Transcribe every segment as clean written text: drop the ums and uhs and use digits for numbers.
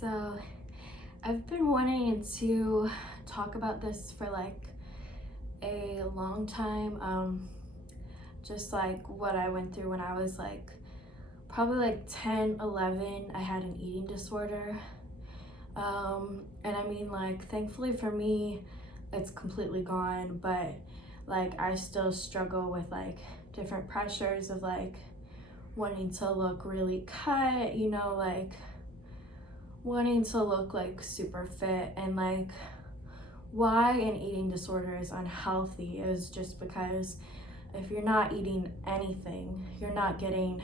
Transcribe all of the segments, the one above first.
So I've been wanting to talk about this for like a long time. Just like what I went through when I was like probably like 10, 11. I had an eating disorder. And I mean, like, thankfully for me, it's completely gone, but like I still struggle with like different pressures of like wanting to look really cut, like wanting to look like super fit. And like why an eating disorder is unhealthy is just because if you're not eating anything, you're not getting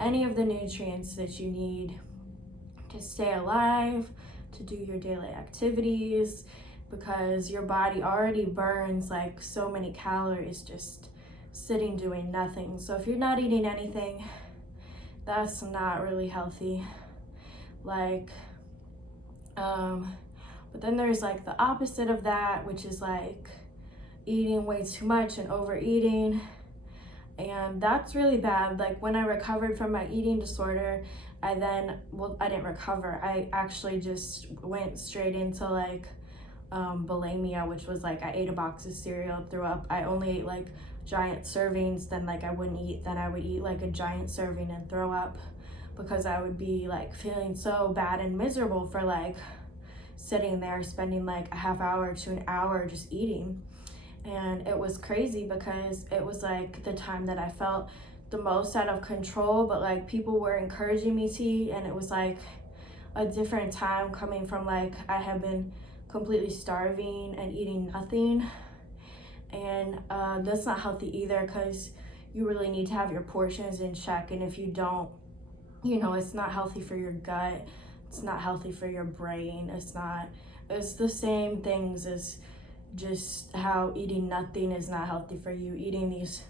any of the nutrients that you need to stay alive, to do your daily activities, because your body already burns like so many calories just sitting doing nothing. So if you're not eating anything, that's not really healthy. Like but then there's like the opposite of that, which is like eating way too much and overeating. And that's really bad. Like when I recovered from my eating disorder, I didn't recover. I actually just went straight into like bulimia, which was like I ate a box of cereal, threw up. I only ate like giant servings, then like I wouldn't eat, then I would eat like a giant serving and throw up because I would be like feeling so bad and miserable for like sitting there spending like a half hour to an hour just eating. And it was crazy because it was like the time that I felt the most out of control, but like people were encouraging me to eat, and it was like a different time coming from like I had been completely starving and eating nothing. And that's not healthy either, because you really need to have your portions in check. And if you don't, it's not healthy for your gut, it's not healthy for your brain, it's the same things as just how eating nothing is not healthy for you. Eating these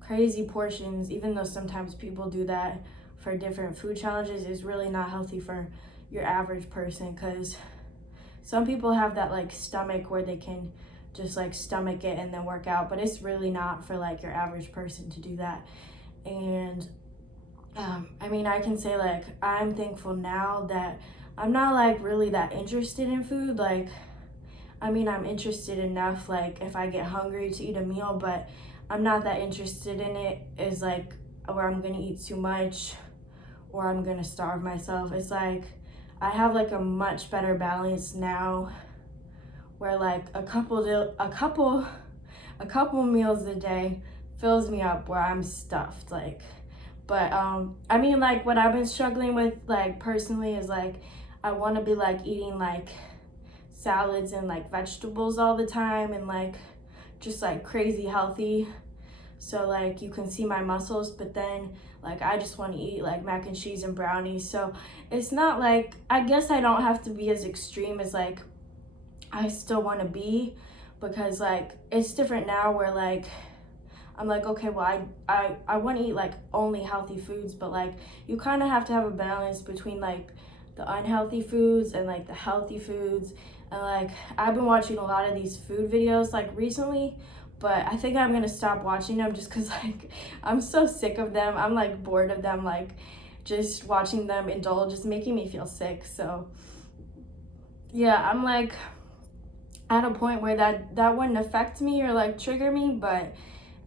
crazy portions, even though sometimes people do that for different food challenges, is really not healthy for your average person, because some people have that like stomach where they can just like stomach it and then work out, but it's really not for like your average person to do that. And I mean, I can say like I'm thankful now that I'm not like really that interested in food. Like, I mean, I'm interested enough like if I get hungry to eat a meal, but I'm not that interested in it as like where I'm gonna eat too much or I'm gonna starve myself. It's like I have like a much better balance now, where like a couple meals a day fills me up where I'm stuffed. Like, but I mean, like what I've been struggling with like personally is like I want to be like eating like salads and like vegetables all the time, and like just like crazy healthy, so like you can see my muscles. But then like I just want to eat like mac and cheese and brownies. So it's not like, I guess I don't have to be as extreme as like I still want to be, because like it's different now where like I'm like, okay, well, I want to eat like only healthy foods, but like you kind of have to have a balance between like the unhealthy foods and like the healthy foods. And like I've been watching a lot of these food videos like recently, but I think I'm gonna stop watching them just because like I'm so sick of them. I'm like bored of them. Like just watching them indulge is making me feel sick. So yeah, I'm like at a point where that wouldn't affect me or like trigger me, but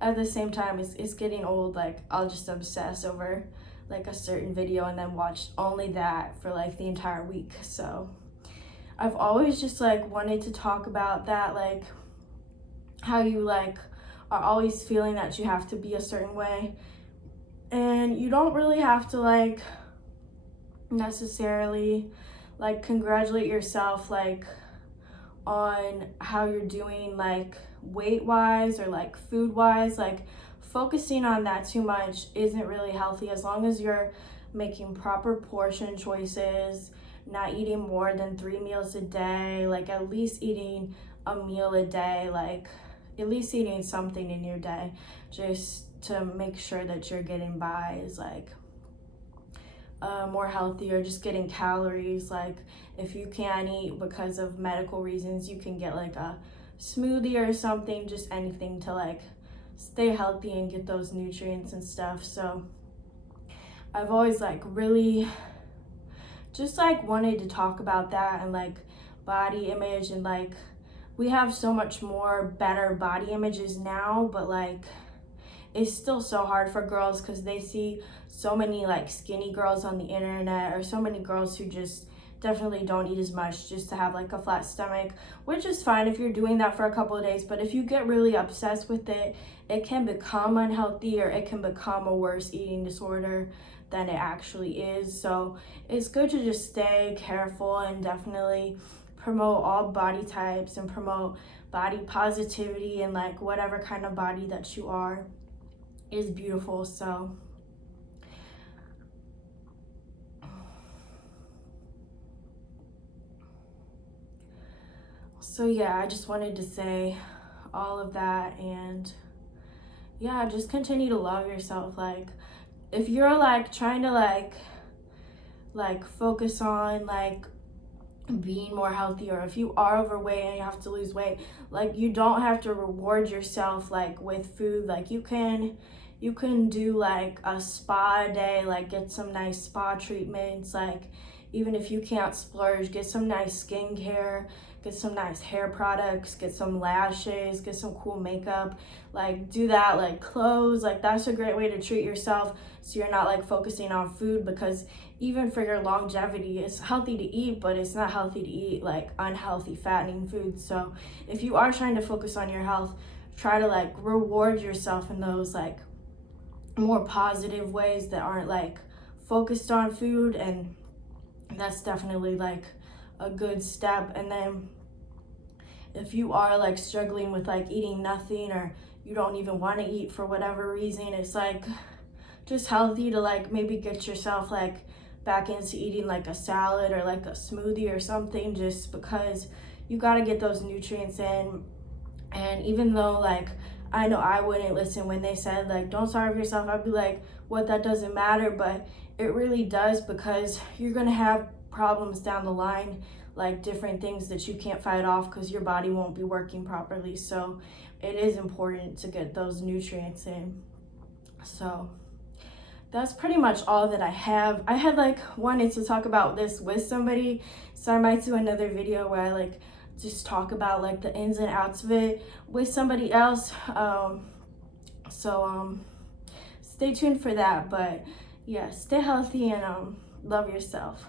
at the same time it's getting old. Like I'll just obsess over like a certain video and then watch only that for like the entire week. So I've always just like wanted to talk about that, like how you like are always feeling that you have to be a certain way, and you don't really have to like necessarily like congratulate yourself like on how you're doing like weight wise or like food wise. Like focusing on that too much isn't really healthy, as long as you're making proper portion choices, not eating more than 3 meals a day, like at least eating a meal a day, like at least eating something in your day just to make sure that you're getting by is like more healthy, or just getting calories. Like if you can't eat because of medical reasons, you can get like a smoothie or something, just anything to like stay healthy and get those nutrients and stuff. So I've always like really just like wanted to talk about that and like body image, and like we have so much more better body images now, but like it's still so hard for girls because they see so many like skinny girls on the internet, or so many girls who just definitely don't eat as much just to have like a flat stomach, which is fine if you're doing that for a couple of days. But if you get really obsessed with it, it can become unhealthy, or it can become a worse eating disorder than it actually is. So it's good to just stay careful and definitely promote all body types and promote body positivity, and like whatever kind of body that you are is beautiful. So yeah, I just wanted to say all of that, and yeah, just continue to love yourself. Like if you're like trying to like focus on like being more healthy, or if you are overweight and you have to lose weight, like you don't have to reward yourself like with food. Like you can do like a spa day, like get some nice spa treatments. Like even if you can't splurge, get some nice skincare, get some nice hair products, get some lashes, get some cool makeup. Like do that. Like clothes, like that's a great way to treat yourself, so you're not like focusing on food, because even for your longevity, it's healthy to eat, but it's not healthy to eat like unhealthy fattening foods. So if you are trying to focus on your health, try to like reward yourself in those like more positive ways that aren't like focused on food, and that's definitely like a good step. And then if you are like struggling with like eating nothing, or you don't even want to eat for whatever reason, it's like just healthy to like maybe get yourself like back into eating like a salad or like a smoothie or something, just because you got to get those nutrients in. And even though like I know I wouldn't listen when they said like don't starve yourself, I'd be like, what, that doesn't matter? But it really does, because you're gonna have problems down the line, like different things that you can't fight off because your body won't be working properly. So it is important to get those nutrients in. So that's pretty much all that I have. I had like wanted to talk about this with somebody, so I might do another video where I like just talk about like the ins and outs of it with somebody else. Stay tuned for that. But yeah, stay healthy and love yourself.